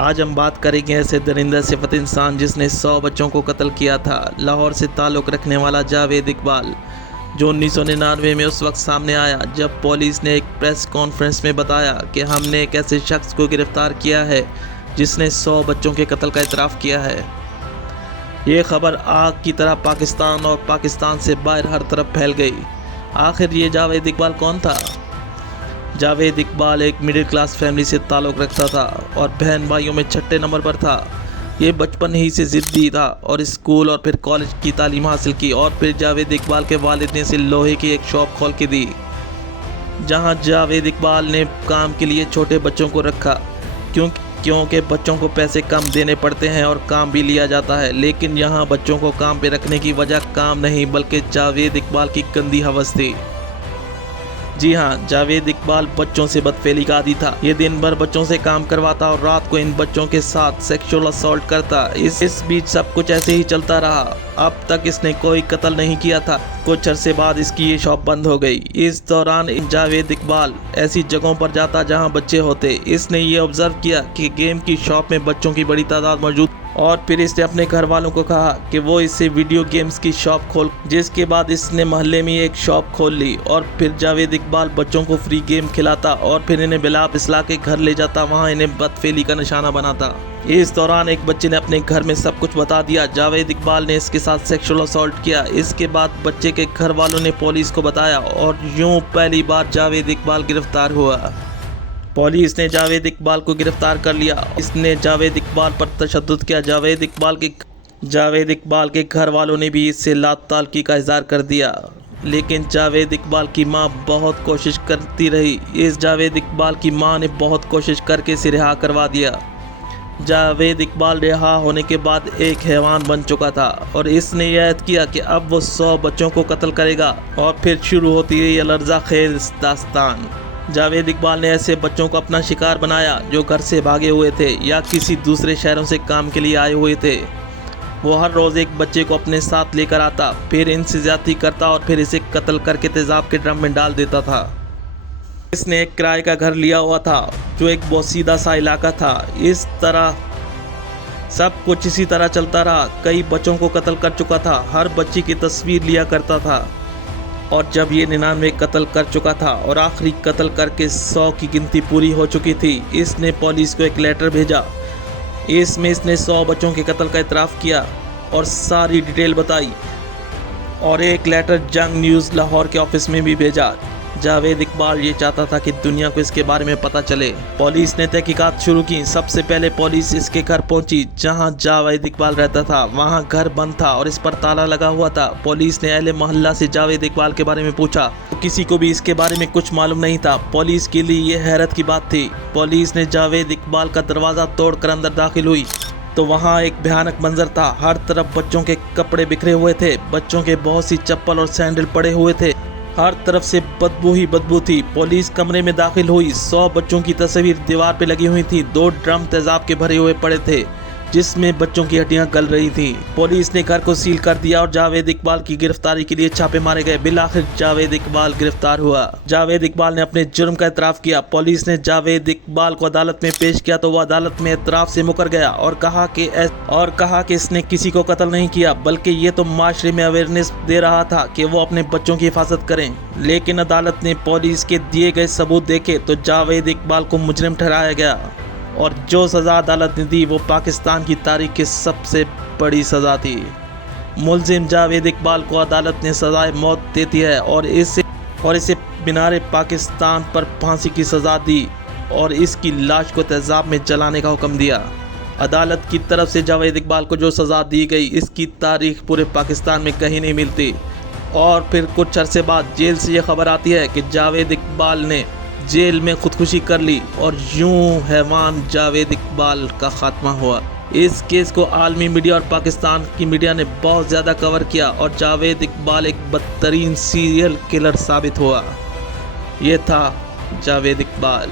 आज हम बात करेंगे ऐसे दरिंदा सिफत इंसान जिसने 100 बच्चों को कत्ल किया था। लाहौर से ताल्लुक़ रखने वाला जावेद इकबाल, जो 1999 में उस वक्त सामने आया जब पुलिस ने एक प्रेस कॉन्फ्रेंस में बताया कि हमने एक ऐसे शख्स को गिरफ्तार किया है जिसने 100 बच्चों के कत्ल का इतराफ़ किया है। ये खबर आग की तरह पाकिस्तान और पाकिस्तान से बाहर हर तरफ फैल गई। आखिर ये जावेद इकबाल कौन था? जावेद इकबाल एक मिडिल क्लास फैमिली से ताल्लुक़ रखता था और बहन भाइयों में छठे नंबर पर था। ये बचपन ही से ज़िद्दी था और स्कूल और फिर कॉलेज की तालीम हासिल की और फिर जावेद इकबाल के वालिद ने इसे लोहे की एक शॉप खोल के दी, जहां जावेद इकबाल ने काम के लिए छोटे बच्चों को रखा, क्योंकि बच्चों को पैसे कम देने पड़ते हैं और काम भी लिया जाता है। लेकिन यहाँ बच्चों को काम पे रखने की वजह काम नहीं बल्कि जावेद इकबाल की गंदी हवस थी। जी हाँ, जावेद इकबाल बच्चों से बदफेली का आदी था। ये दिन भर बच्चों से काम करवाता और रात को इन बच्चों के साथ सेक्सुअल असॉल्ट करता। इस बीच सब कुछ ऐसे ही चलता रहा। अब तक इसने कोई कत्ल नहीं किया था। कुछ अरसे बाद इसकी ये शॉप बंद हो गई। इस दौरान जावेद इकबाल ऐसी जगहों पर जाता जहां बच्चे होते। इसने ये ऑब्जर्व किया कि गेम की शॉप में बच्चों की बड़ी तादाद मौजूद, और फिर इसने अपने घर वालों को कहा कि वो इससे वीडियो गेम्स की शॉप खोल, जिसके बाद इसने मोहल्ले में एक शॉप खोल ली और फिर जावेद इकबाल बच्चों को फ्री गेम खिलाता और फिर इन्हें बिला बिसला के घर ले जाता, वहाँ इन्हें बदफेली का निशाना बनाता। इस दौरान एक बच्चे ने अपने घर में सब कुछ बता दिया। जावेद इकबाल ने इसके साथ सेक्सुअल असॉल्ट किया। इसके बाद बच्चे के घर वालों ने पुलिस को बताया और यूं पहली बार जावेद इकबाल गिरफ्तार हुआ। पुलिस ने जावेद इकबाल को गिरफ्तार कर लिया। इसने जावेद इकबाल पर तशद्दुद किया। जावेद इकबाल के घर वालों ने भी इससे लात-ताल्लुकी का इजहार कर दिया, लेकिन जावेद इकबाल की मां बहुत कोशिश करती रही। जावेद इकबाल की मां ने बहुत कोशिश करके इसे रिहा करवा दिया। जावेद इकबाल रिहा होने के बाद एक हैवान बन चुका था और इसने याद किया कि अब वो 100 बच्चों को कत्ल करेगा। और फिर शुरू होती है ये लर्जा खेज दास्तान। जावेद इकबाल ने ऐसे बच्चों को अपना शिकार बनाया जो घर से भागे हुए थे या किसी दूसरे शहरों से काम के लिए आए हुए थे। वो हर रोज़ एक बच्चे को अपने साथ लेकर आता, फिर इनसे ज्यादती करता और फिर इसे कत्ल करके तेजाब के ड्रम में डाल देता था। इसने एक किराए का घर लिया हुआ था जो एक बहुत सीधा सा इलाका था। इस तरह सब कुछ इसी तरह चलता रहा। कई बच्चों को कत्ल कर चुका था। हर बच्ची की तस्वीर लिया करता था और जब ये 99 कत्ल कर चुका था और आखिरी कत्ल करके 100 की गिनती पूरी हो चुकी थी, इसने पुलिस को एक लेटर भेजा। इसमें इसने 100 बच्चों के कत्ल का इतराफ़ किया और सारी डिटेल बताई और एक लेटर जंग न्यूज़ लाहौर के ऑफिस में भी भेजा। जावेद इकबाल ये चाहता था कि दुनिया को इसके बारे में पता चले। पुलिस ने तहकीकात शुरू की। सबसे पहले पुलिस इसके घर पहुंची जहां जावेद इकबाल रहता था। वहां घर बंद था और इस पर ताला लगा हुआ था। पुलिस ने अहले मोहल्ला से जावेद इकबाल के बारे में पूछा तो किसी को भी इसके बारे में कुछ मालूम नहीं था। पुलिस के लिए ये हैरत की बात थी। पुलिस ने जावेद इकबाल का दरवाज़ा तोड़कर अंदर दाखिल हुई तो वहाँ एक भयानक मंजर था। हर तरफ बच्चों के कपड़े बिखरे हुए थे। बच्चों के बहुत सी चप्पल और सैंडल पड़े हुए थे। हर तरफ से बदबू ही बदबू थी। पुलिस कमरे में दाखिल हुई। 100 बच्चों की तस्वीर दीवार पे लगी हुई थी। 2 ड्रम तेजाब के भरे हुए पड़े थे जिसमें बच्चों की हड्डियां गल रही थी। पुलिस ने घर को सील कर दिया और जावेद इकबाल की गिरफ्तारी के लिए छापे मारे गए। बिलाखिर जावेद इकबाल गिरफ्तार हुआ। जावेद इकबाल ने अपने जुर्म का एतराफ़ किया। पुलिस ने जावेद इकबाल को अदालत में पेश किया तो वह अदालत में एतराफ़ से मुकर गया और कहा कि इसने किसी को कत्ल नहीं किया बल्कि ये तो माशरे में अवेयरनेस दे रहा था कि वो अपने बच्चों की हिफाजत करें। लेकिन अदालत ने पुलिस के दिए गए सबूत देखे तो जावेद इकबाल को मुजरिम ठहराया गया और जो सज़ा अदालत ने दी वो पाकिस्तान की तारीख की सबसे बड़ी सज़ा थी। मुलजिम जावेद इकबाल को अदालत ने सज़ाए मौत देती है और इसे मीनार पाकिस्तान पर फांसी की सज़ा दी और इसकी लाश को तेजाब में जलाने का हुक्म दिया। अदालत की तरफ से जावेद इकबाल को जो सज़ा दी गई इसकी तारीख पूरे पाकिस्तान में कहीं नहीं मिलती। और फिर कुछ अरसे बाद जेल से ये खबर आती है कि जावेद इकबाल ने जेल में खुदकुशी कर ली और यूं हैवान जावेद इकबाल का खात्मा हुआ। इस केस को आलमी मीडिया और पाकिस्तान की मीडिया ने बहुत ज़्यादा कवर किया और जावेद इकबाल एक बदतरीन सीरियल किलर साबित हुआ। ये था जावेद इकबाल।